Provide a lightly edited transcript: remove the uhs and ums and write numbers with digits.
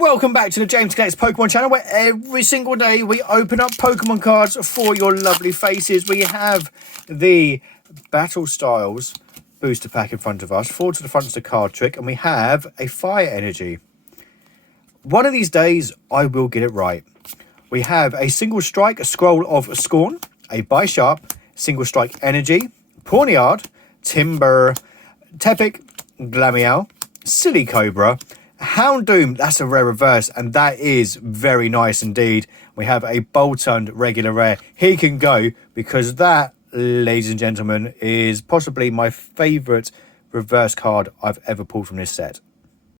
Welcome back to the James Connects Pokemon channel, where every single day we open up Pokemon cards for your lovely faces. We have the Battle Styles booster pack in front of us. Forward to the front is the card trick, and we have a Fire Energy. One of these days, I will get it right. We have a Single Strike, a Scroll of Scorn, a Bisharp, Single Strike Energy, Pawniard, Timber, Tepic, Glameow, Silicobra, Houndoom. That's a rare reverse, and that is very nice indeed. We have a Boltund regular rare. He can go, because that, ladies and gentlemen, is possibly my favourite reverse card I've ever pulled from this set.